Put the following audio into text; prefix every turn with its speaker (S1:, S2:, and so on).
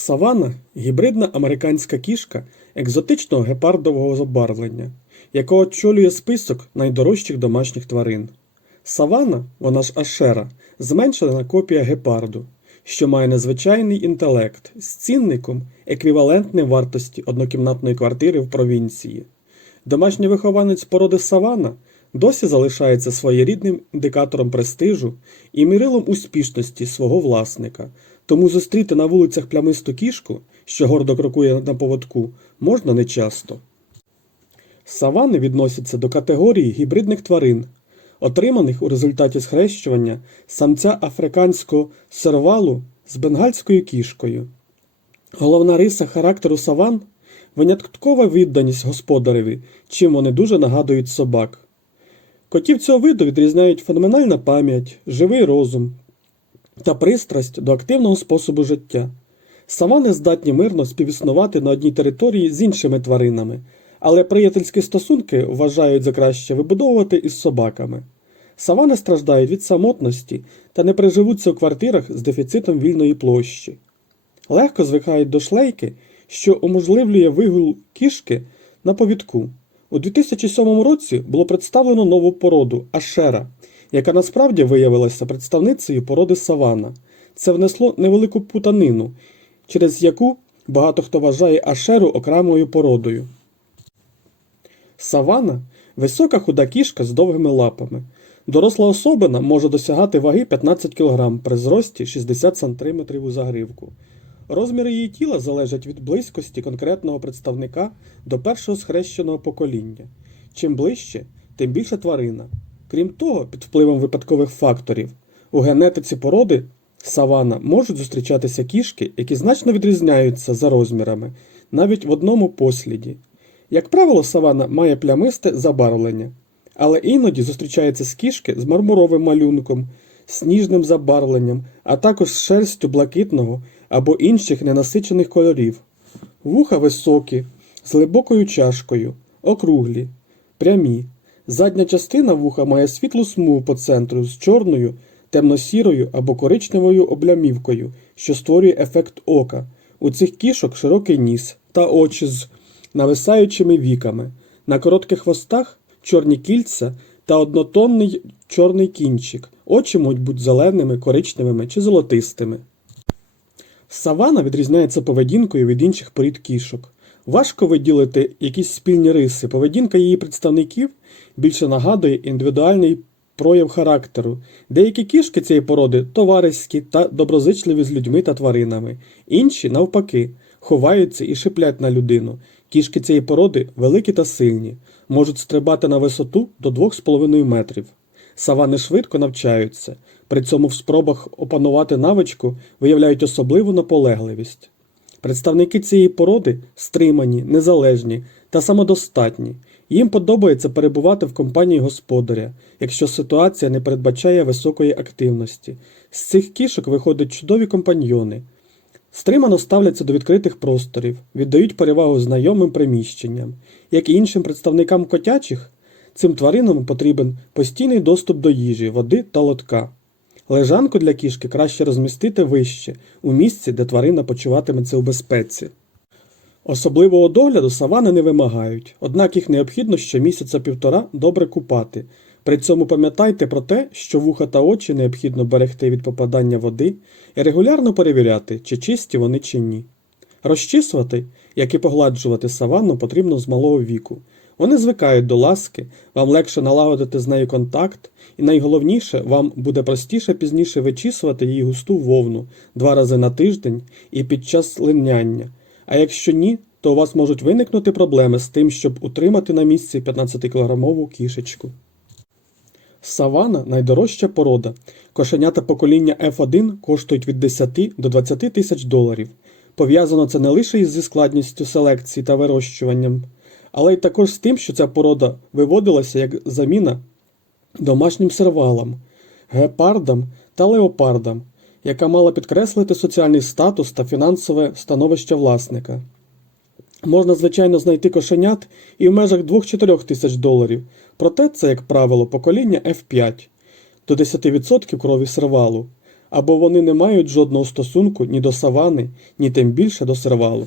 S1: Савана гібридна американська кішка екзотичного гепардового забарвлення, яка очолює список найдорожчих домашніх тварин. Савана, вона ж ашера, зменшена копія гепарду, що має незвичайний інтелект з цінником еквівалентним вартості однокімнатної квартири в провінції. Домашній вихованець породи савана досі залишається своєрідним індикатором престижу і мірилом успішності свого власника, тому зустріти на вулицях плямисту кішку, що гордо крокує на поводку, можна нечасто. Савани відносяться до категорії гібридних тварин, отриманих у результаті схрещування самця африканського сервалу з бенгальською кішкою. Головна риса характеру саван виняткова відданість господареві, чим вони дуже нагадують собак. Котів цього виду відрізняють феноменальна пам'ять, живий розум та пристрасть до активного способу життя. Савани здатні мирно співіснувати на одній території з іншими тваринами, але приятельські стосунки вважають за краще вибудовувати із собаками. Савани страждають від самотності та не приживуться у квартирах з дефіцитом вільної площі. Легко звикають до шлейки, що уможливлює вигул кішки на повідку. У 2007 році було представлено нову породу ашера, яка насправді виявилася представницею породи савана. Це внесло невелику путанину, через яку багато хто вважає ашеру окремою породою. Савана висока худа кішка з довгими лапами. Доросла особина може досягати ваги 15 кг при зрості 60 см у загривку. Розміри її тіла залежать від близькості конкретного представника до першого схрещеного покоління. Чим ближче, тим більше тварина. Крім того, під впливом випадкових факторів, у генетиці породи савана можуть зустрічатися кішки, які значно відрізняються за розмірами, навіть в одному посліді. Як правило, савана має плямисте забарвлення, але іноді зустрічається з кішки з мармуровим малюнком, сніжним забарвленням, а також з шерстю блакитного або інших ненасичених кольорів. Вуха високі, з глибокою чашкою, округлі, прямі. Задня частина вуха має світлу смугу по центру з чорною, темно-сірою або коричневою облямівкою, що створює ефект ока. У цих кішок широкий ніс та очі з нависаючими віками. На коротких хвостах чорні кільця та однотонний чорний кінчик. Очі можуть бути зеленими, коричневими чи золотистими. Савана відрізняється поведінкою від інших порід кішок. Важко виділити якісь спільні риси. Поведінка її представників більше нагадує індивідуальний прояв характеру. Деякі кішки цієї породи товариські та доброзичливі з людьми та тваринами, інші, навпаки, ховаються і шиплять на людину. Кішки цієї породи великі та сильні, можуть стрибати на висоту до 2,5 метрів. Савани швидко навчаються, при цьому в спробах опанувати навичку виявляють особливу наполегливість. Представники цієї породи стримані, незалежні та самодостатні. Їм подобається перебувати в компанії господаря, якщо ситуація не передбачає високої активності. З цих кішок виходять чудові компаньйони. Стримано ставляться до відкритих просторів, віддають перевагу знайомим приміщенням. Як і іншим представникам котячих, цим тваринам потрібен постійний доступ до їжі, води та лотка. Лежанку для кішки краще розмістити вище, у місці, де тварина почуватиметься у безпеці. Особливого догляду савани не вимагають, однак їх необхідно щомісяця півтора добре купати. При цьому пам'ятайте про те, що вуха та очі необхідно берегти від попадання води і регулярно перевіряти, чи чисті вони чи ні. Розчісувати, як і погладжувати саванну, потрібно з малого віку. Вони звикають до ласки, вам легше налагодити з нею контакт, і найголовніше, вам буде простіше пізніше вичісувати її густу вовну два рази на тиждень і під час линяння. А якщо ні, то у вас можуть виникнути проблеми з тим, щоб утримати на місці 15-кілограмову кішечку. Савана найдорожча порода. Кошенята покоління F1 коштують від 10 до 20 тисяч доларів. Пов'язано це не лише із складністю селекції та вирощуванням, але й також з тим, що ця порода виводилася як заміна домашнім сервалам, гепардам та леопардам, яка мала підкреслити соціальний статус та фінансове становище власника. Можна, звичайно, знайти кошенят і в межах 2-4 тисяч доларів, проте це, як правило, покоління F5 до 10% крові сервалу. або вони не мають жодного стосунку ні до савани, ні тим більше до сервалу.